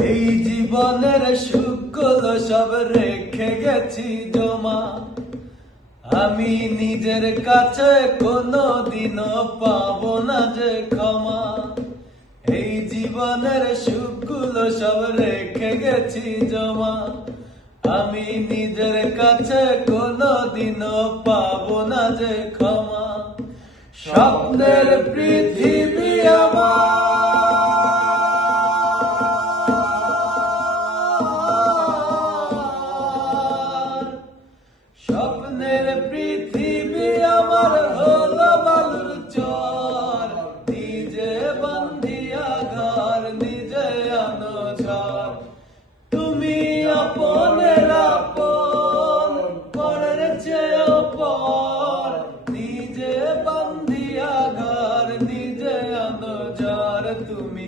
এই জীবনের সুখগুলো সব রেখে গেছি জমা। আমি নিজের কাছে কোনো দিনও পাবো না যে ক্ষমা। এই জীবনের সুখগুলো সব রেখে গেছি জমা। আমি নিজের কাছে কোনো দিনও পাবো না যে ক্ষমা। স্বপ্নের পৃথিবী স্বপ্নের পৃথিবী আমার হলো বালুর চর। নিজে বন্ধিয়া ঘর নিজে আনো তুমি আপনের আপন, পরের চেয়েও নিজে বন্ধিয়া ঘর নিজে আনো ঝড় তুমি